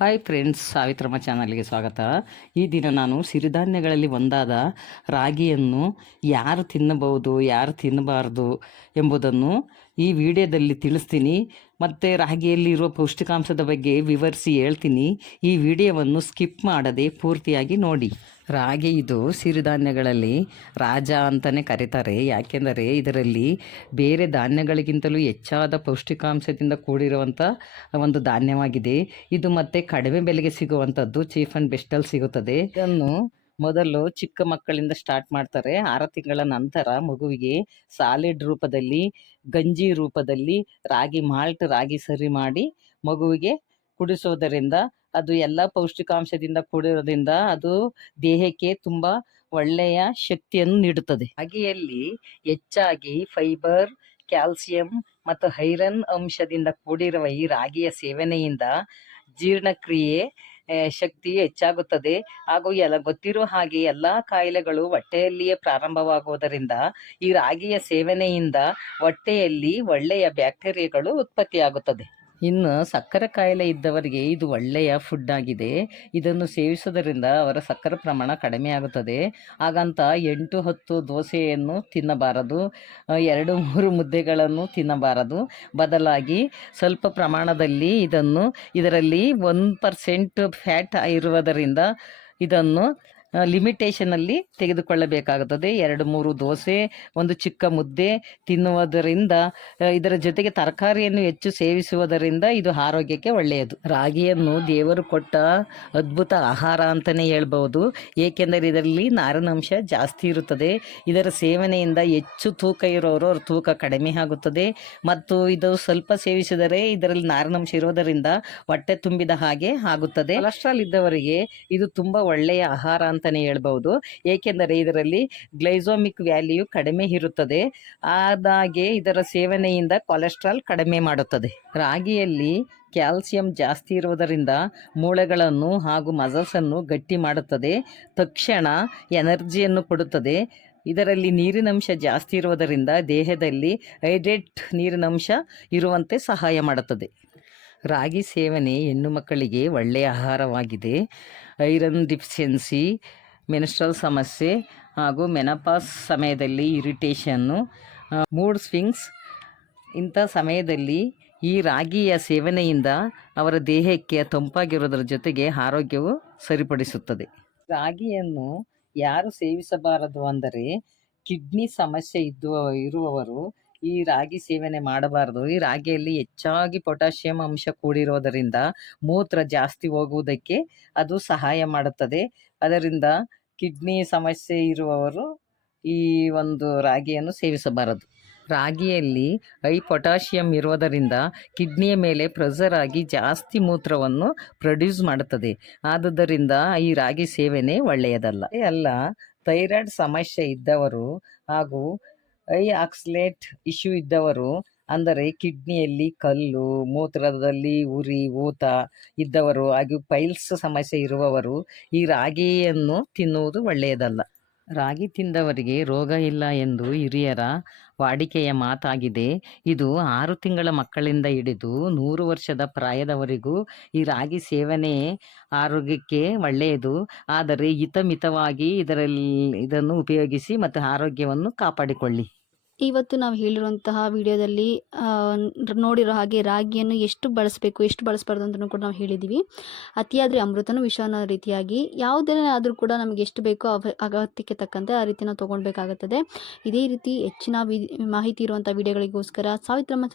Hi friends, Savitramma ಚಾನಲ್ಗೆ ಸ್ವಾಗತ. ಈ ದಿನ ನಾನು ಸಿರಿಧಾನ್ಯಗಳಲ್ಲಿ ಒಂದಾದ ರಾಗಿಯನ್ನು ಯಾರು ತಿನ್ನಬಹುದು, ಯಾರು ತಿನ್ನಬಾರ್ದು ಎಂಬುದನ್ನು ಈ ವಿಡಿಯೋದಲ್ಲಿ ತಿಳಿಸ್ತೀನಿ. ಮತ್ತು ರಾಗಿಯಲ್ಲಿರುವ ಪೌಷ್ಟಿಕಾಂಶದ ಬಗ್ಗೆ ವಿವರಿಸಿ ಹೇಳ್ತೀನಿ. ಈ ವಿಡಿಯೋವನ್ನು ಸ್ಕಿಪ್ ಮಾಡದೆ ಪೂರ್ತಿಯಾಗಿ ನೋಡಿ. ರಾಗಿ ಇದು ಸಿರಿಧಾನ್ಯಗಳಲ್ಲಿ ರಾಜ ಅಂತಲೇ ಕರೀತಾರೆ. ಯಾಕೆಂದರೆ ಇದರಲ್ಲಿ ಬೇರೆ ಧಾನ್ಯಗಳಿಗಿಂತಲೂ ಹೆಚ್ಚಾದ ಪೌಷ್ಟಿಕಾಂಶದಿಂದ ಕೂಡಿರುವಂಥ ಒಂದು ಧಾನ್ಯವಾಗಿದೆ. ಇದು ಮತ್ತೆ ಕಡಿಮೆ ಬೆಲೆಗೆ ಸಿಗುವಂಥದ್ದು, ಚೀಪ್ ಆ್ಯಂಡ್ ಬೆಸ್ಟಲ್ಲಿ ಸಿಗುತ್ತದೆ. ಇದನ್ನು ಮೊದಲು ಚಿಕ್ಕ ಮಕ್ಕಳಿಂದ ಸ್ಟಾರ್ಟ್ ಮಾಡ್ತಾರೆ. 6 ತಿಂಗಳ ನಂತರ ಮಗುವಿಗೆ ಸಾಲಿಡ್ ರೂಪದಲ್ಲಿ, ಗಂಜಿ ರೂಪದಲ್ಲಿ ರಾಗಿ ಮಾಲ್ಟ್, ರಾಗಿ ಸರಿ ಮಾಡಿ ಮಗುವಿಗೆ ಕುಡಿಸೋದರಿಂದ ಅದು ಎಲ್ಲ ಪೌಷ್ಟಿಕಾಂಶದಿಂದ ಕೂಡಿರೋದ್ರಿಂದ ಅದು ದೇಹಕ್ಕೆ ತುಂಬ ಒಳ್ಳೆಯ ಶಕ್ತಿಯನ್ನು ನೀಡುತ್ತದೆ. ರಾಗಿಯಲ್ಲಿ ಹೆಚ್ಚಾಗಿ ಫೈಬರ್, ಕ್ಯಾಲ್ಸಿಯಂ ಮತ್ತು ಐರನ್ ಅಂಶದಿಂದ ಕೂಡಿರುವ ಈ ರಾಗಿಯ ಸೇವನೆಯಿಂದ ಜೀರ್ಣಕ್ರಿಯೆ ಶಕ್ತಿ ಹೆಚ್ಚಾಗುತ್ತದೆ. ಹಾಗೂ ಗೊತ್ತಿರುವ ಹಾಗೆ ಎಲ್ಲ ಕಾಯಿಲೆಗಳು ಹೊಟ್ಟೆಯಲ್ಲಿಯೇ ಪ್ರಾರಂಭವಾಗುವುದರಿಂದ ಈ ರಾಗಿಯ ಸೇವನೆಯಿಂದ ಹೊಟ್ಟೆಯಲ್ಲಿ ಒಳ್ಳೆಯ ಬ್ಯಾಕ್ಟೀರಿಯಾಗಳು ಉತ್ಪತ್ತಿಯಾಗುತ್ತದೆ. ಇನ್ನು ಸಕ್ಕರೆ ಕಾಯಿಲೆ ಇದ್ದವರಿಗೆ ಇದು ಒಳ್ಳೆಯ ಫುಡ್ ಆಗಿದೆ. ಇದನ್ನು ಸೇವಿಸುವುದರಿಂದ ಅವರ ಸಕ್ಕರೆ ಪ್ರಮಾಣ ಕಡಿಮೆ ಆಗುತ್ತದೆ. ಹಾಗಂತ 8-10 ದೋಸೆಯನ್ನು ತಿನ್ನಬಾರದು, 2-3 ಮುದ್ದೆಗಳನ್ನು ತಿನ್ನಬಾರದು. ಬದಲಾಗಿ ಸ್ವಲ್ಪ ಪ್ರಮಾಣದಲ್ಲಿ ಇದರಲ್ಲಿ 1% ಫ್ಯಾಟ್ ಇರುವುದರಿಂದ ಇದನ್ನು ಲಿಮಿಟೇಷನಲ್ಲಿ ತೆಗೆದುಕೊಳ್ಳಬೇಕಾಗುತ್ತದೆ. 2-3 ದೋಸೆ, ಒಂದು ಚಿಕ್ಕ ಮುದ್ದೆ ತಿನ್ನುವುದರಿಂದ, ಇದರ ಜೊತೆಗೆ ತರಕಾರಿಯನ್ನು ಹೆಚ್ಚು ಸೇವಿಸುವುದರಿಂದ ಇದು ಆರೋಗ್ಯಕ್ಕೆ ಒಳ್ಳೆಯದು. ರಾಗಿಯನ್ನು ದೇವರು ಕೊಟ್ಟ ಅದ್ಭುತ ಆಹಾರ ಅಂತಲೇ ಹೇಳ್ಬೋದು. ಏಕೆಂದರೆ ಇದರಲ್ಲಿ ನಾರಿನಾಂಶ ಜಾಸ್ತಿ ಇರುತ್ತದೆ. ಇದರ ಸೇವನೆಯಿಂದ ಹೆಚ್ಚು ತೂಕ ಇರೋರು ಅವ್ರ ತೂಕ ಕಡಿಮೆ ಆಗುತ್ತದೆ. ಮತ್ತು ಇದು ಸ್ವಲ್ಪ ಸೇವಿಸಿದರೆ ಇದರಲ್ಲಿ ನಾರಿನಾಂಶ ಇರೋದರಿಂದ ಹೊಟ್ಟೆ ತುಂಬಿದ ಹಾಗೆ ಆಗುತ್ತದೆ. ಕೊಲೆಸ್ಟ್ರಾಲ್ ಇದ್ದವರಿಗೆ ಇದು ತುಂಬ ಒಳ್ಳೆಯ ಆಹಾರ ಅಂತಲೇ ಹೇಳ್ಬೋದು. ಏಕೆಂದರೆ ಇದರಲ್ಲಿ ಗ್ಲೈಸೋಮಿಕ್ ವ್ಯಾಲ್ಯೂ ಕಡಿಮೆ ಇರುತ್ತದೆ. ಆದಾಗೆ ಇದರ ಸೇವನೆಯಿಂದ ಕೊಲೆಸ್ಟ್ರಾಲ್ ಕಡಿಮೆ ಮಾಡುತ್ತದೆ. ರಾಗಿಯಲ್ಲಿ ಕ್ಯಾಲ್ಸಿಯಂ ಜಾಸ್ತಿ ಇರುವುದರಿಂದ ಮೂಳೆಗಳನ್ನು ಹಾಗೂ ಮಸಲ್ಸನ್ನು ಗಟ್ಟಿ ಮಾಡುತ್ತದೆ. ತಕ್ಷಣ ಎನರ್ಜಿಯನ್ನು ಕೊಡುತ್ತದೆ. ಇದರಲ್ಲಿ ನೀರಿನಂಶ ಜಾಸ್ತಿ ಇರುವುದರಿಂದ ದೇಹದಲ್ಲಿ ಹೈಡ್ರೇಟ್ ನೀರಿನಂಶ ಇರುವಂತೆ ಸಹಾಯ ಮಾಡುತ್ತದೆ. ರಾಗಿ ಸೇವನೆ ಹೆಣ್ಣು ಮಕ್ಕಳಿಗೆ ಒಳ್ಳೆಯ ಆಹಾರವಾಗಿದೆ. ಐರನ್ ಡಿಫಿಷಿಯನ್ಸಿ, ಮೆನ್ಸ್ಟ್ರಲ್ ಸಮಸ್ಯೆ ಹಾಗೂ ಮೆನಪಾಸ್ ಸಮಯದಲ್ಲಿ ಇರಿಟೇಷನ್ನು, ಮೂಡ್ ಸ್ವಿಂಗ್ಸ್ ಇಂಥ ಸಮಯದಲ್ಲಿ ಈ ರಾಗಿಯ ಸೇವನೆಯಿಂದ ಅವರ ದೇಹಕ್ಕೆ ತಂಪಾಗಿರೋದರ ಜೊತೆಗೆ ಆರೋಗ್ಯವು ಸರಿಪಡಿಸುತ್ತದೆ. ರಾಗಿಯನ್ನು ಯಾರು ಸೇವಿಸಬಾರದು ಅಂದರೆ ಕಿಡ್ನಿ ಸಮಸ್ಯೆ ಇರುವವರು ಈ ರಾಗಿ ಸೇವನೆ ಮಾಡಬಾರದು. ಈ ರಾಗಿಯಲ್ಲಿ ಹೆಚ್ಚಾಗಿ ಪೊಟ್ಯಾಷಿಯಂ ಅಂಶ ಕೂಡಿರೋದರಿಂದ ಮೂತ್ರ ಜಾಸ್ತಿ ಹೋಗುವುದಕ್ಕೆ ಅದು ಸಹಾಯ ಮಾಡುತ್ತದೆ. ಅದರಿಂದ ಕಿಡ್ನಿ ಸಮಸ್ಯೆ ಇರುವವರು ಈ ಒಂದು ರಾಗಿಯನ್ನು ಸೇವಿಸಬಾರದು. ರಾಗಿಯಲ್ಲಿ ಹೈ ಪೊಟ್ಯಾಷಿಯಂ ಇರುವುದರಿಂದ ಕಿಡ್ನಿಯ ಮೇಲೆ ಪ್ರೆಷರ್ ಆಗಿ ಜಾಸ್ತಿ ಮೂತ್ರವನ್ನು ಪ್ರೊಡ್ಯೂಸ್ ಮಾಡುತ್ತದೆ. ಆದುದರಿಂದ ಈ ರಾಗಿ ಸೇವನೆ ಒಳ್ಳೆಯದಲ್ಲ. ಥೈರಾಯ್ಡ್ ಸಮಸ್ಯೆ ಇದ್ದವರು ಹಾಗೂ ಹೈ ಆಕ್ಸಲೇಟ್ ಇಶ್ಯೂ ಇದ್ದವರು, ಅಂದರೆ ಕಿಡ್ನಿಯಲ್ಲಿ ಕಲ್ಲು, ಮೂತ್ರದಲ್ಲಿ ಉರಿ, ಊತ ಇದ್ದವರು ಹಾಗೂ ಪೈಲ್ಸ್ ಸಮಸ್ಯೆ ಇರುವವರು ಈ ರಾಗಿಯನ್ನು ತಿನ್ನುವುದು ಒಳ್ಳೆಯದಲ್ಲ. ರಾಗಿ ತಿಂದವರಿಗೆ ರೋಗ ಇಲ್ಲ ಎಂದು ಹಿರಿಯರ ವಾಡಿಕೆಯ ಮಾತಾಗಿದೆ. ಇದು 6 ತಿಂಗಳ ಮಕ್ಕಳಿಂದ ಹಿಡಿದು 100 ವರ್ಷದ ಪ್ರಾಯದವರೆಗೂ ಈ ರಾಗಿ ಸೇವನೆ ಆರೋಗ್ಯಕ್ಕೆ ಒಳ್ಳೆಯದು. ಆದರೆ ಹಿತಮಿತವಾಗಿ ಇದನ್ನು ಉಪಯೋಗಿಸಿ ಮತ್ತು ಆರೋಗ್ಯವನ್ನು ಕಾಪಾಡಿಕೊಳ್ಳಿ. ಇವತ್ತು ನಾವು ಹೇಳಿರುವಂತಹ ವಿಡಿಯೋದಲ್ಲಿ ನೋಡಿರೋ ಹಾಗೆ ರಾಗಿಯನ್ನು ಎಷ್ಟು ಬಳಸಬೇಕು, ಎಷ್ಟು ಬಳಸಬಾರ್ದು ಅಂತಲೂ ಕೂಡ ನಾವು ಹೇಳಿದ್ದೀವಿ. ಅತಿಯಾದರೆ ಅಮೃತನೂ ವಿಷ ಅನ್ನೋ ರೀತಿಯಾಗಿ ಯಾವುದನ್ನೇ ಆದರೂ ಕೂಡ ನಮಗೆ ಎಷ್ಟು ಬೇಕೋ ಅಗತ್ಯಕ್ಕೆ ತಕ್ಕಂತೆ ಆ ರೀತಿ ನಾವು ತೊಗೊಳ್ಬೇಕಾಗುತ್ತದೆ. ಇದೇ ರೀತಿ ಹೆಚ್ಚಿನ ಮಾಹಿತಿ ಇರುವಂಥ ವಿಡಿಯೋಗಳಿಗೋಸ್ಕರ ಸಾವಿತ್ರಮ್ಮ